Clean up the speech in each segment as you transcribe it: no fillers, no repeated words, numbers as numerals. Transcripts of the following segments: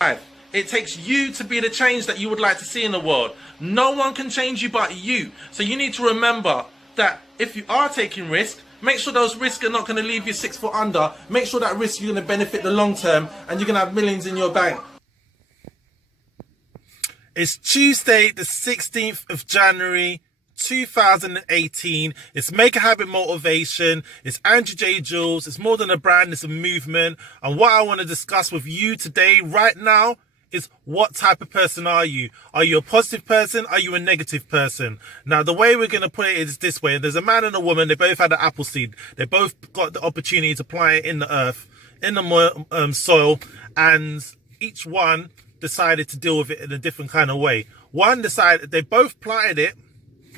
life. It takes you to be the change that you would like to see in the world. No one can change you but you. So you need to remember that if you are taking risks, make sure those risks are not going to leave you 6 foot under. Make sure that risk you're going to benefit the long term and you're going to have millions in your bank. It's Tuesday, the 16th of January, 2018. It's Make a Habit Motivation. It's Andrew J. Jules. It's more than a brand, it's a movement. And what I want to discuss with you today, right now, is what type of person are you? Are you a positive person? Are you a negative person? Now, the way we're going to put it is this way. There's a man and a woman. They both had an apple seed. They both got the opportunity to plant it in the earth, in the soil, and each one decided to deal with it in a different kind of way. One decided, they both planted it,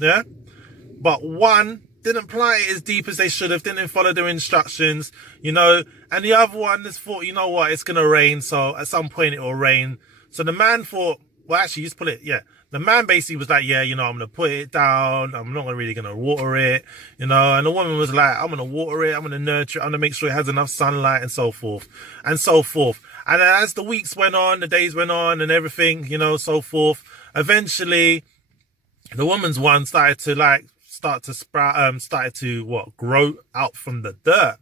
yeah, but one didn't plant it as deep as they should have, didn't follow their instructions, you know, and the other one just thought, you know what, it's going to rain, so at some point it will rain. So the man thought, well, actually, just put it, yeah, the man basically was like, yeah, you know, I'm going to put it down, I'm not really going to water it, you know, and the woman was like, I'm going to water it, I'm going to nurture it, I'm going to make sure it has enough sunlight and so forth, and so forth. And as the weeks went on, the days went on and everything, you know, so forth, eventually the woman's one started to sprout, started to grow out from the dirt.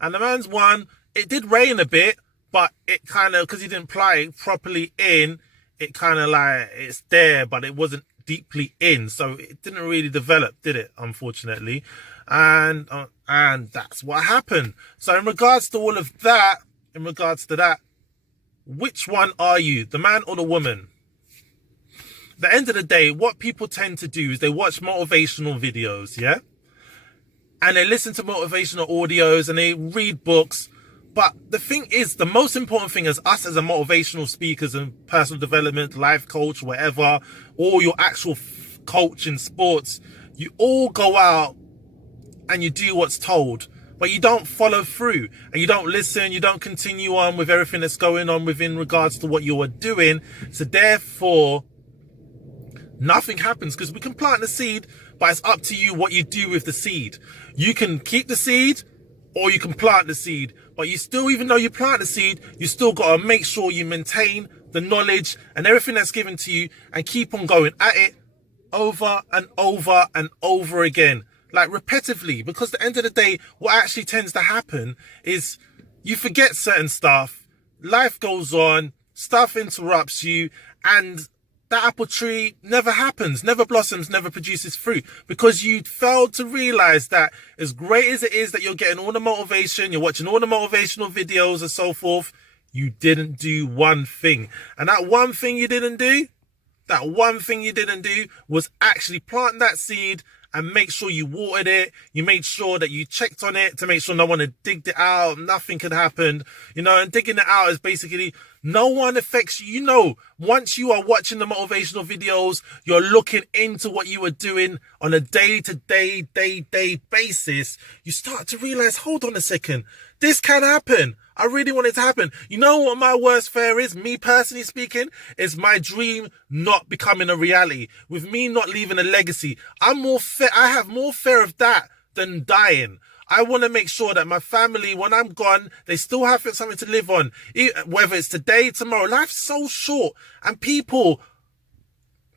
And the man's one, it did rain a bit, but it kind of, because he didn't plant it properly in, it kind of like, it's there, but it wasn't deeply in. So it didn't really develop, did it? Unfortunately. And that's what happened. So in regards to all of that, which one are you, the man or the woman? At the end of the day, what people tend to do is they watch motivational videos, yeah? And they listen to motivational audios and they read books. But the thing is, the most important thing is us as a motivational speakers and personal development, life coach, whatever, or your actual coach in sports, you all go out and you do what's told. But you don't follow through and you don't listen, you don't continue on with everything that's going on within regards to what you are doing. So therefore, nothing happens, because we can plant the seed, but it's up to you what you do with the seed. You can keep the seed or you can plant the seed, but you still, even though you plant the seed, you still got to make sure you maintain the knowledge and everything that's given to you and keep on going at it over and over and over again. Like repetitively, because at the end of the day, what actually tends to happen is you forget certain stuff, life goes on, stuff interrupts you, and that apple tree never happens, never blossoms, never produces fruit, because you failed to realize that as great as it is that you're getting all the motivation, you're watching all the motivational videos and so forth, you didn't do one thing. And that one thing you didn't do was actually plant that seed and make sure you watered it. You made sure that you checked on it to make sure no one had digged it out. Nothing could happen. You know, and digging it out is basically no one affects you. You know, once you are watching the motivational videos, you're looking into what you are doing on a day-to-day basis. You start to realize, hold on a second, this can happen. I really want it to happen. You know what my worst fear is, me personally speaking, is my dream not becoming a reality. With me not leaving a legacy. I have more fear of that than dying. I want to make sure that my family, when I'm gone, they still have something to live on. Whether it's today, tomorrow. Life's so short. And people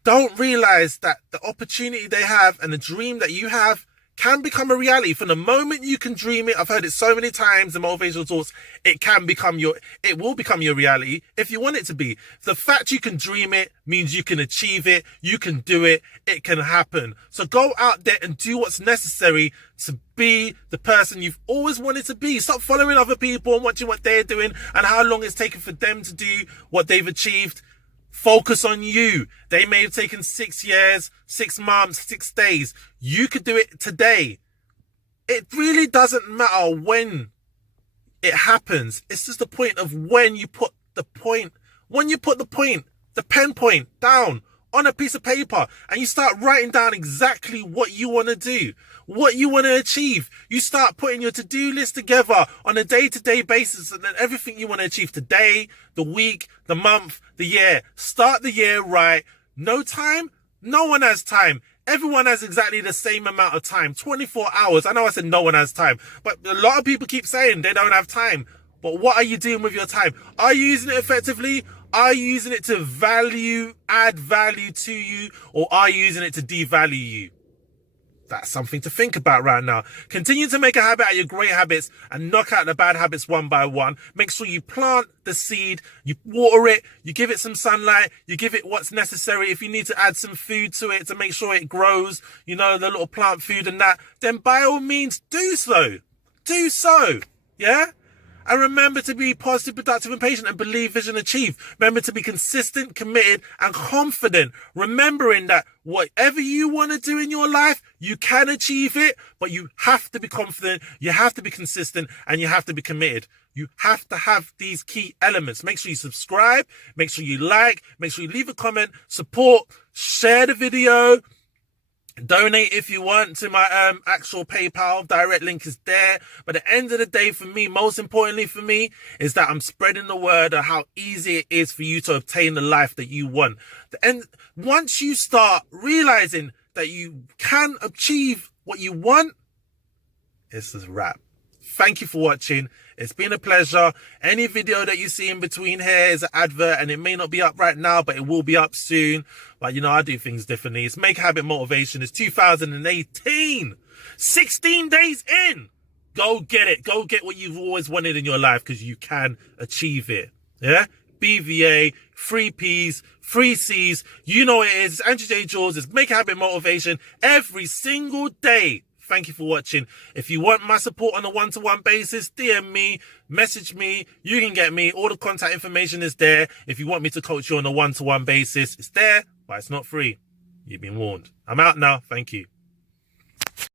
don't realize that the opportunity they have and the dream that you have can become a reality. From the moment you can dream it, I've heard it so many times in motivational talks, it will become your reality if you want it to be. The fact you can dream it means you can achieve it, you can do it, it can happen. So go out there and do what's necessary to be the person you've always wanted to be. Stop following other people and watching what they're doing and how long it's taken for them to do what they've achieved. Focus on you. They may have taken 6 years, 6 months, 6 days. You could do it today. It really doesn't matter when it happens. It's just the point of when you put the pen point down on a piece of paper and you start writing down exactly what you want to do, what you want to achieve. You start putting your to-do list together on a day-to-day basis and then everything you want to achieve today, the week, the month, the year. Start the year right. No time? No one has time. Everyone has exactly the same amount of time, 24 hours. I know I said no one has time, but a lot of people keep saying they don't have time. But what are you doing with your time? Are you using it effectively? Are you using it to add value to you, or are you using it to devalue you? That's something to think about right now. Continue to make a habit out of your great habits and knock out the bad habits one by one. Make sure you plant the seed, you water it, you give it some sunlight, you give it what's necessary. If you need to add some food to it to make sure it grows, you know, the little plant food and that, then by all means do so. Do so. Yeah? And remember to be positive, productive, and patient, and believe, vision, achieve. Remember to be consistent, committed, and confident. Remembering that whatever you want to do in your life, you can achieve it, but you have to be confident, you have to be consistent, and you have to be committed. You have to have these key elements. Make sure you subscribe, make sure you like, make sure you leave a comment, support, share the video. Donate if you want to my actual PayPal. Direct link is there. But at the end of the day, for me, most importantly for me, is that I'm spreading the word of how easy it is for you to obtain the life that you want. And once you start realizing that you can achieve what you want, it's a wrap. Thank you for watching. It's been a pleasure. Any video that you see in between here is an advert, and it may not be up right now, but it will be up soon. But you know, I do things differently. It's Make a Habit Motivation. It's 2018. 16 days in. Go get it. Go get what you've always wanted in your life, because you can achieve it. Yeah? BVA, 3 Ps, 3 Cs. You know what it is. It's Andrew J. Jules. It's Make a Habit Motivation every single day. Thank you for watching. If you want my support on a one-to-one basis, DM me, message me. You can get me. All the contact information is there. If you want me to coach you on a one-to-one basis, it's there, but it's not free. You've been warned. I'm out now. Thank you.